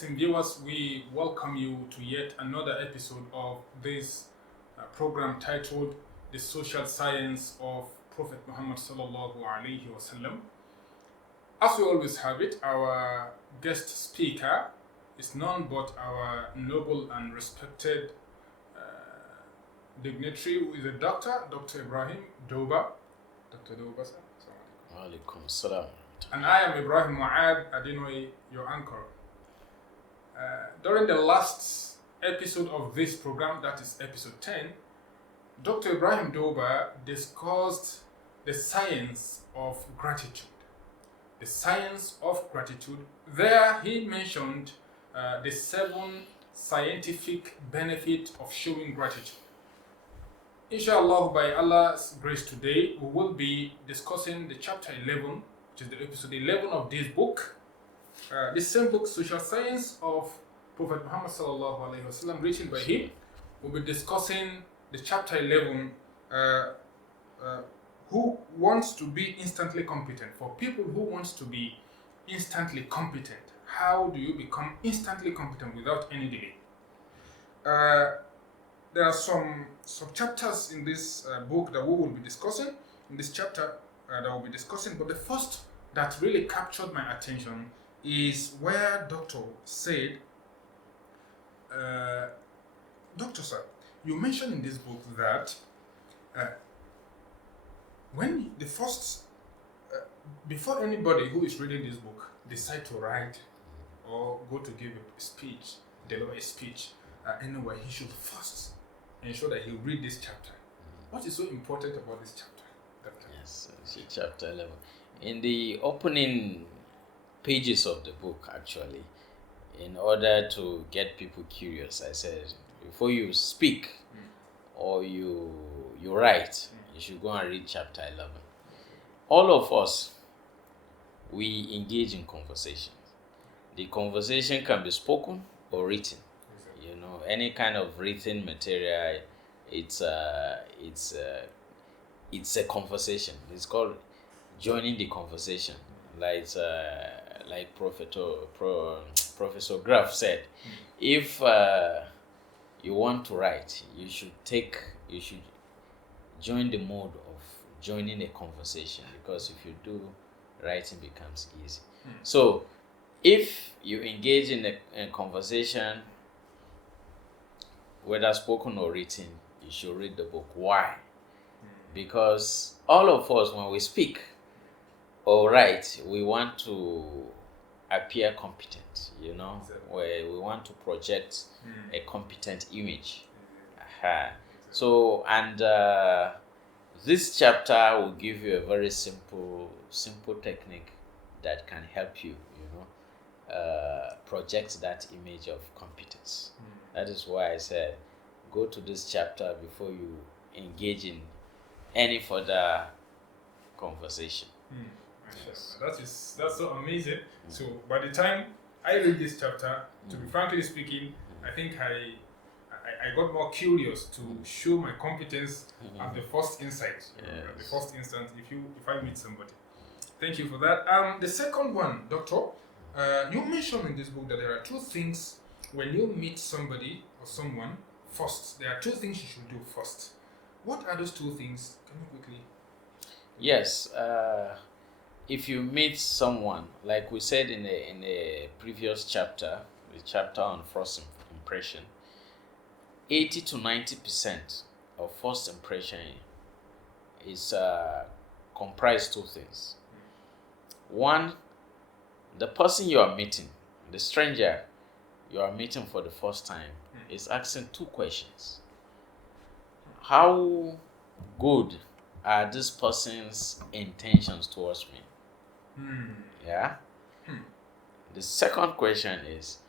esteemed viewers, we welcome you to yet another episode of this program titled The Social Science of Prophet Muhammad Sallallahu Alaihi Wasallam. As we always have it, our guest speaker is none but our noble and respected dignitary who is a doctor, Dr. Ibrahim Doba. Dr. Doba, sir. Alaikum salam. And I am Ibrahim Mu'ad Adinoy, your anchor. During the last episode of this program, that is episode 10, Dr. Ibrahim Doba discussed the science of gratitude. The science of gratitude. There he mentioned the 7 scientific benefits of showing gratitude. Inshallah, by Allah's grace today, we will be discussing the chapter 11, which is the episode 11 of this book. This same book, Social Science of Prophet Muhammad Sallallahu Alaihi Wasallam, written by him. We'll be discussing the chapter 11, who wants to be instantly competent. For people who wants to be instantly competent, how do you become instantly competent without any delay? There are some chapters in this book that we will be discussing, in this chapter that we'll be discussing, but the first that really captured my attention is where Doctor said, Doctor sir, you mentioned in this book that when the first, before anybody who is reading this book decide to write or go to give a speech, deliver a speech anywhere, he should first ensure that he read this chapter. What is so important about this chapter? Doctor? Yes, see chapter 11. In the opening pages of the book, actually, in order to get people curious, I said, before you speak or you write, you should go and read chapter 11. All of us, we engage in conversation. The conversation can be spoken or written. You know, any kind of written material, it's a conversation. It's called joining the conversation. Like Professor Graf said, if you want to write, you should join the mode of joining a conversation, because if you do, writing becomes easy. So if you engage in a conversation, whether spoken or written, you should read the book. Why? Because all of us, when we speak or write, we want to appear competent, you know, where we want to project a competent image. So, and this chapter will give you a very simple technique that can help you, project that image of competence. That is why I said, go to this chapter before you engage in any further conversation. Yes. That's so amazing. So by the time I read this chapter, to be frankly speaking, I think I got more curious to show my competence at the first insight, at the first instance, if I meet somebody. Thank you for that. The second one, Doctor, you mentioned in this book that there are 2 things when you meet somebody or someone first. There are 2 things you should do first. What are those 2 things? Can you quickly? Yes. If you meet someone, like we said in a previous chapter, the chapter on first impression, 80 to 90% of first impression is comprised 2 things. One, the person you are meeting, the stranger you are meeting for the first time, is asking 2 questions. How good are this person's intentions towards me? Yeah. The second question is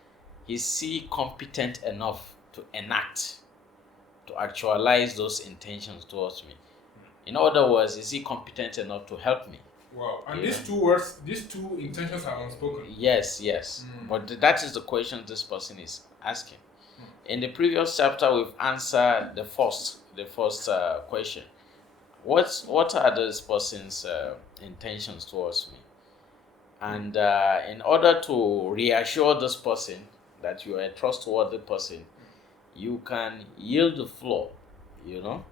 he competent enough to enact, to actualize those intentions towards me? In other words, is he competent enough to help me? Wow. And these 2 words, these 2 intentions are unspoken. Yes. But that is the question this person is asking. In the previous chapter, we've answered the first question. What are this person's intentions towards me? And in order to reassure this person, that you are a trustworthy person, you can yield the floor, you know,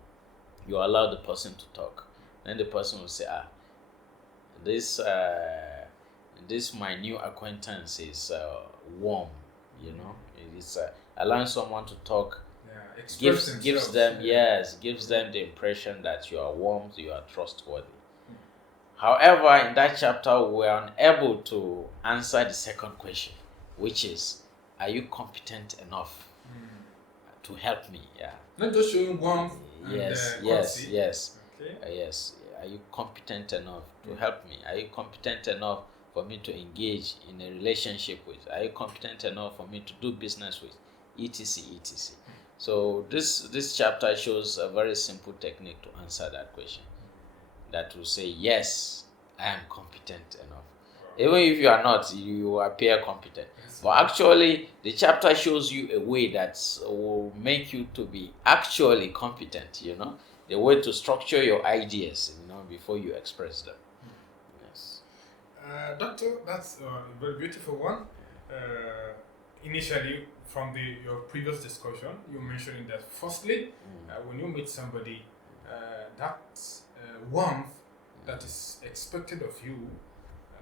you allow the person to talk. Then the person will say, this my new acquaintance is warm, you know. It is allowing someone to talk gives them the impression that you are warm, you are trustworthy. However, in that chapter, we are unable to answer the second question, which is, are you competent enough to help me? Yeah. Not just showing warmth. Yes. Okay. Yes. Are you competent enough to help me? Are you competent enough for me to engage in a relationship with? Are you competent enough for me to do business with? Etc. etc. So this chapter shows a very simple technique to answer that question. That will say, yes, I am competent enough. Even if you are not, you appear competent. But actually, the chapter shows you a way that will make you to be actually competent, you know, the way to structure your ideas, you know, before you express them. Yes. Doctor, that's a very beautiful one. Initially, from your previous discussion, you mentioned that firstly, when you meet somebody, that warmth that is expected of you,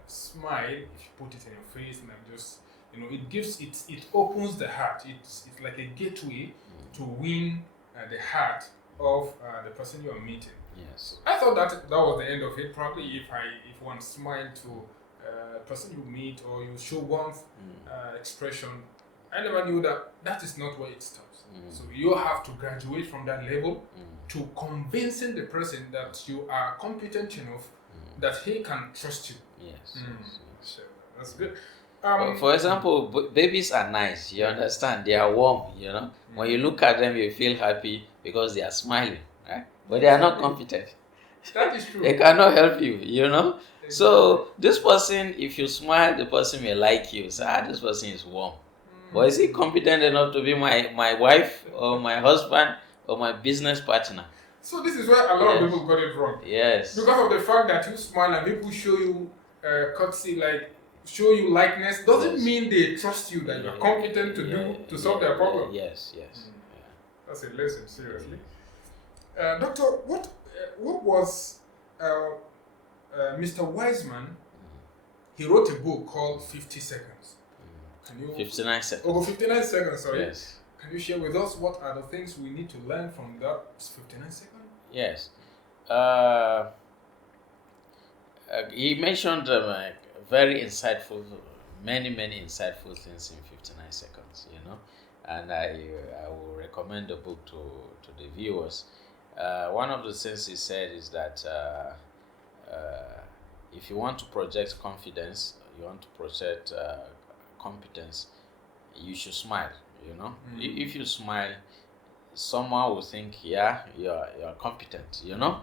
smile, if you put it in your face, and just, you know, it opens the heart. It's like a gateway to win the heart of the person you are meeting. Yes. I thought that was the end of it. Probably if one smile to a person you meet, or you show warmth expression, I never knew that is not where it stops. So you have to graduate from that level to convincing the person that you are competent enough that he can trust you. Yes. So that's good. For example, babies are nice. You understand? They are warm. You know, when you look at them, you feel happy because they are smiling, right? But they are not competent. That is true. They cannot help you. You know. Exactly. So this person, if you smile, the person may like you. So this person is warm. But is he competent enough to be my wife or my husband or my business partner? So this is where a lot of people got it wrong. Yes. Because of the fact that you smile and people show you courtesy, like show you likeness, doesn't mean they trust you that you're competent to solve their problem. Yes. That's a lesson, seriously. Doctor, what was Mr. Wiseman? He wrote a book called 50 Seconds. 59 seconds. Oh, 59 seconds, sorry. Yes. Can you share with us what are the things we need to learn from that 59 seconds? Yes. He mentioned very insightful, many insightful things in 59 seconds, you know, and I will recommend the book to the viewers. One of the things he said is that if you want to project confidence, you want to project competence, you should smile, you know. If you smile, someone will think, you're competent, you know.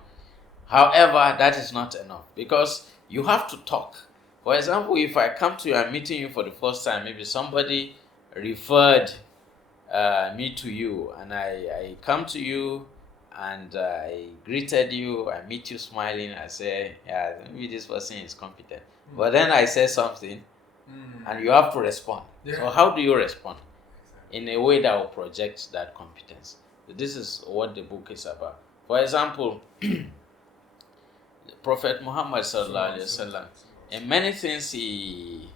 However, that is not enough, because you have to talk. For example, if I come to you and meeting you for the first time, maybe somebody referred me to you, and I come to you and I greeted you, I meet you smiling, I say, maybe this person is competent. But then I say something and you have to respond. So how do you respond? In a way that will project that competence. This is what the book is about. For example, Prophet Muhammad sallallahu alaihi wasallam, in many things he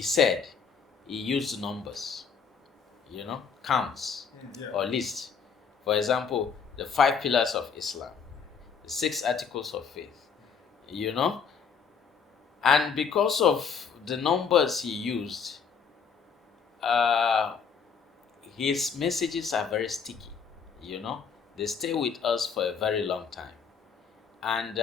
said, he used numbers, you know, counts or lists. For example, the 5 pillars of Islam, the 6 articles of faith, you know. And because of the numbers he used, his messages are very sticky, you know. They stay with us for a very long time. And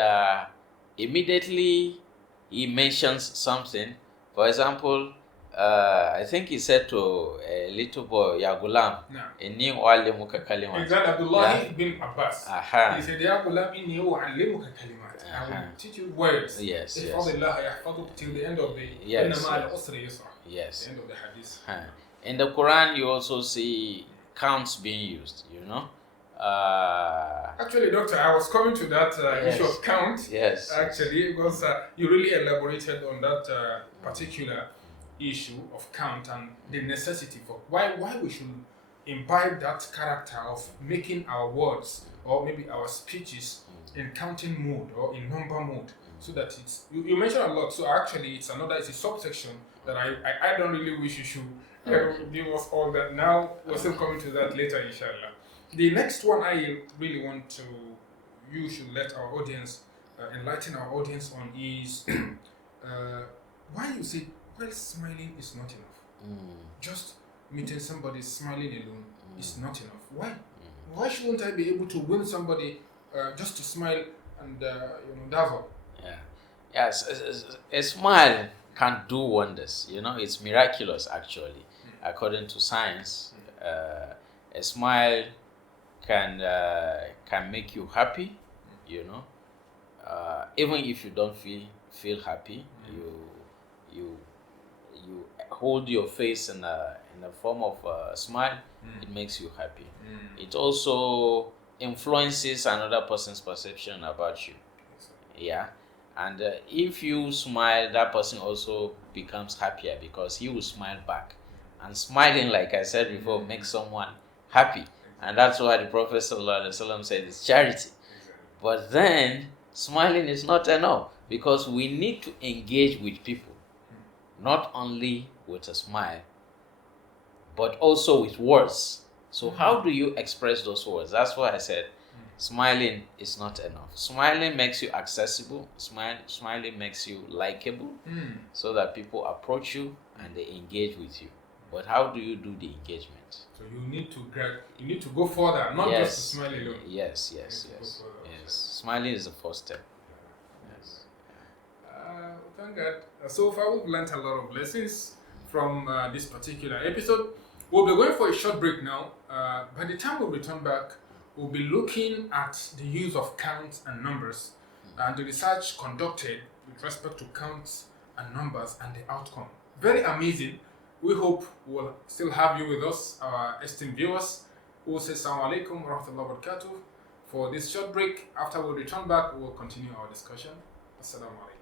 immediately he mentions something. For example, I think he said to a little boy, Ya Gulam, inni uallimuka kalimat. Exactly, Abdullah bin Abbas. He said, Ya Gulam, inni uallimuka kalimat. I will teach you words. Yes. Till the end of the Yes. The end of the hadith. In the Quran, you also see counts being used, you know. Actually, doctor, I was coming to that issue of count. Yes. Actually, because you really elaborated on that particular. issue of count and the necessity for why we should imbibe that character of making our words or maybe our speeches in counting mode or in number mode, so that it's you mentioned a lot. So actually, it's a subsection that I don't really wish you should give us all that now. We're still coming to that later, inshallah. The next one I really want to you should let our audience enlighten our audience on is why you say, well, smiling is not enough. Just meeting somebody smiling alone is not enough. Why? Why shouldn't I be able to win somebody just to smile and dazzle? Yeah. Yes, a smile can do wonders. It's miraculous actually. According to science, a smile can make you happy. Even if you don't feel happy, you hold your face in a form of a smile. It makes you happy. It also influences another person's perception about you. Yeah. And if you smile, that person also becomes happier because he will smile back. And smiling, like I said before, makes someone happy. And that's why the Prophet ﷺ said it's charity. But then, smiling is not enough because we need to engage with people, not only with a smile, but also with words. So how do you express those words? That's why I said smiling is not enough. Smiling makes you accessible. Smiling makes you likable, so that people approach you and they engage with you. But how do you do the engagement? So you need to go further, not just to smile alone. Yes. Smiling is the first step. Yes. Thank God. So far, we've learned a lot of lessons from this particular episode. We'll be going for a short break now. By the time we return back, we'll be looking at the use of counts and numbers and the research conducted with respect to counts and numbers and the outcome. Very amazing. We hope we'll still have you with us, our esteemed viewers. We'll say Assalamu alaikum wa rahmatullahi wa barakatuh for this short break. After we return back, we'll continue our discussion. Assalamu alaikum.